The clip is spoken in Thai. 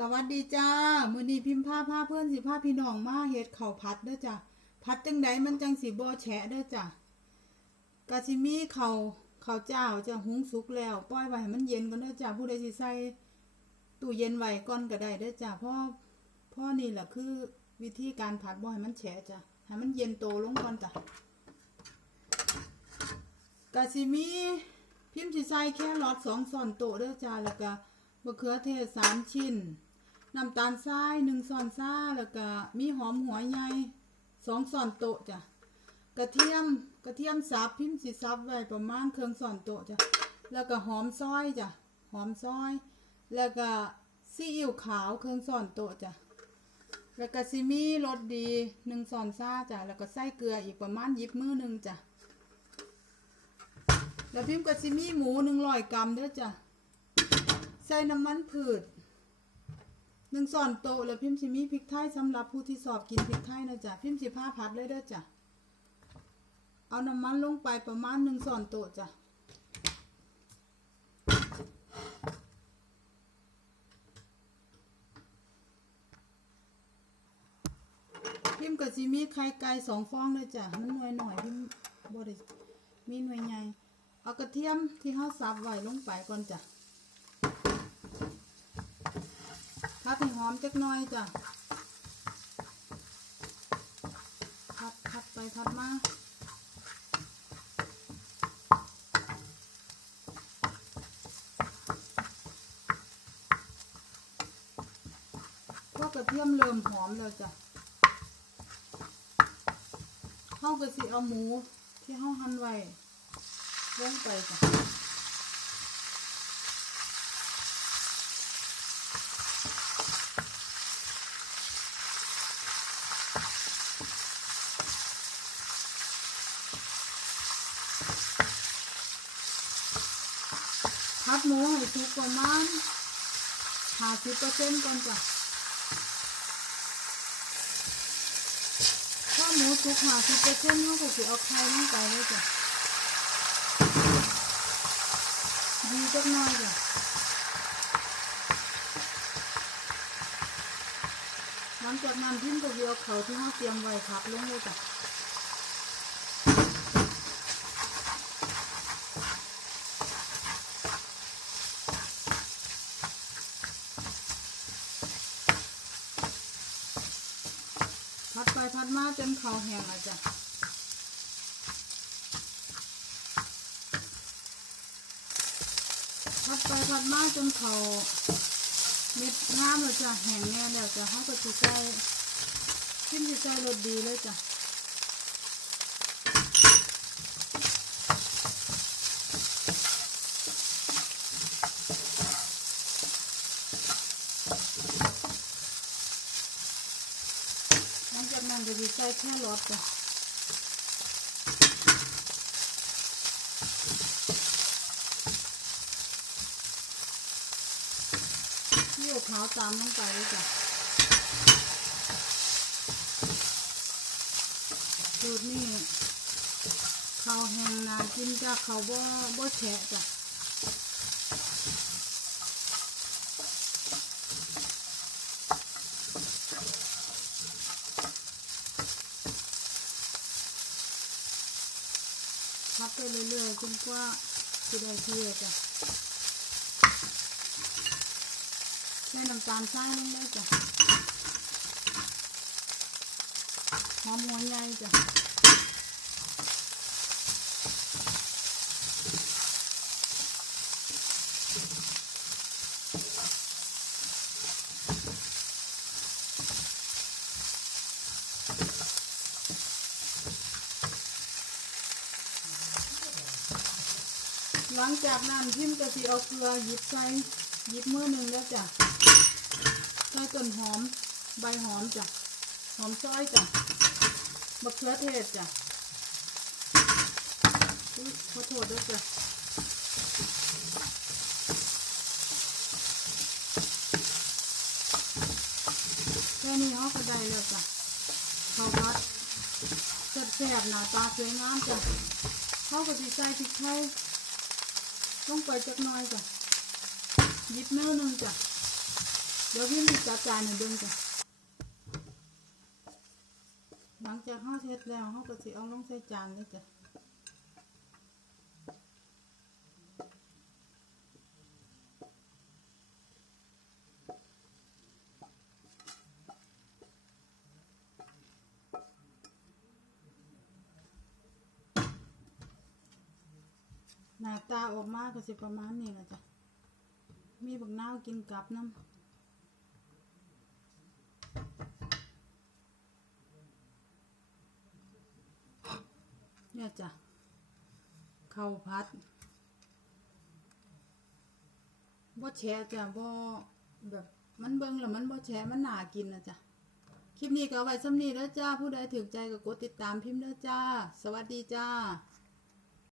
สวัสดีจ้า มือนี้พิมพ์ผ้าผ้าเพื่อนสิผ้าพี่น้องมาเฮ็ดข้าวผัดเด้อจ้ะผัดจังใดมันจังสิบ่แฉะเด้อจ้ะกะสิมีข้าวข้าเจ้าจะหุงสุกแล้วปล่อยไว้ให้มันเย็นก่อนเด้อจ้ะผู้ใดสิใส่ตู้เย็นไว้ก่อนก็ได้เด้อจ้ะพราะเพราะนี่แหละคือวิธีการผัดบ่ให้มันแฉะจ้ะให้มันเย็นโตลงก่อนจ้ะกะสิมีพิมพ์สิใส่แค่รอดสองส่อนโตะเด้อจ้ะแล้วก็มะเขือเทศสามชิ้น น้ำตาลทรายหนึ่งช้อนชาแล้วก็มีหอมหัวใหญ่สองช้อนโต๊ะจ้ะกระเทียมกระเทียมสับพิมพ์สิสับไว้ประมาณเครื่องช้อนโต๊ะจ้ะแล้วก็หอมซอยจ้ะหอมซอย แล้วก็ซีอิ๊วขาวเครื่องช้อนโต๊ะจ้ะแล้วก็ซิมีรสดีหนึ่งช้อนชาจ้ะแล้วก็ใส่เกลืออีกประมาณยิบมือหนึ่งจ้ะแล้วพิมพ์ก็ซิมีหมูหนึ่งร้อยกรัมเด้อจ้ะใส่น้ำมันพืช หนึ่งส่อนโตแล้วพิมพ์สิมีพริกไทยสำหรับผู้ที่สอบกินพริกไทยนะจ๊ะพิมพ์สิผ้าพัดเลยเด้อจ้ะเอาน้ำมันลงไปประมาณหนึ่งส่อนโตจ้ะพิมพ์กับสิมีไข่ไก่สองฟองเลยจ้ะมันหน่วยหน่อยพิมพ์บ่ได้มีหน่วยใหญ่เอากระเทียมที่เขาสับไว้ลงไปก่อนจ้ะ ผัดให้หอมจักหน่อยจ้ะผัดผัดไปผัดมาพวกกระเทียมเริ่มหอมแล้วจ้ะเฮาก็สิเอาหมูที่เฮาหั่นไว้ลงไปจ้ะ พัดหมูให้สุกประมาณห้าสิบเปอร์เซ็นต์ก่อนจ้ะถ้าหมูสุกห้าสิบเปอร์เซ็นต์เราก็จะเอาไข่ลงไปเลยจ้ะดีจักหน่อยจ้ะหลังจากนั้นพิมก็จะเอาเขาที่เราเตรียมไว้พับลงเลยจ้ะ พัดไปพัดมาจนเขาแห้งแล้วจ้ะพัดไปพัดมาจนเขาเม็ดน้ำเราจะแห้งแน่แล้วจ้ะเขาก็จะใส่ขึ้นจะใส่รสดีเลยจ้ะหลัง จากนั้นก็จะใส่แค่รสจ้ะเยี่ยวขาวตามลงไปเลยจ้ะสูตรนี้ข้าวแห้งนากินจ้ะเขาวบ่บ่แฉะจ้ะ พับไปเรื่อยๆจนกว่าจะได้เที่อะจ้ะใส่น้ำตาลทรายลงได้จ้ะหอมหัวใหญ่จ้ะ หลังจากนั้นพิมพ์ก็สิเอาเกลือหยิบใส่หยิบมือหนึ่งแล้วจ้ะใส่ต้นหอมใบหอมจ้ะหอมซอยจ้ะมะเขือเทศจ้ะอุ๊ยขอโทษด้วยจ้ะแค่นี้เขาก็ได้แล้วจ้ะข้าวผัดแซ่บๆหน้าตาสวยงามจ้ะเขาก็สิใส่พริกไทย ต้องไปจักน้อยจ้ะหยิบเนื้อนึงจ้ะเดี๋ยวพี่มีจัดจานให้เบิ่งจ้ะหลังจากเฮาเสร็จแล้วเฮาก็สิเอาลงใส่จานเลยจ้ะ หน้าตาออกมาก็สิประมาณนี้ล่ะจ้ะ มีบักนาวกินกับน้ำเนี่ยจ้ะข้าวผัดบ่แฉะจ้ะบ่แบบ มันเบิ่งแล้วมันบ่แฉะมันหนากินนะจ้ะ คลิปนี้ก็ไว้สำนี้แล้วจ้า ผู้ใดถึงใจก็กดติดตามพิมพ์เด้อจ้า สวัสดีจ้า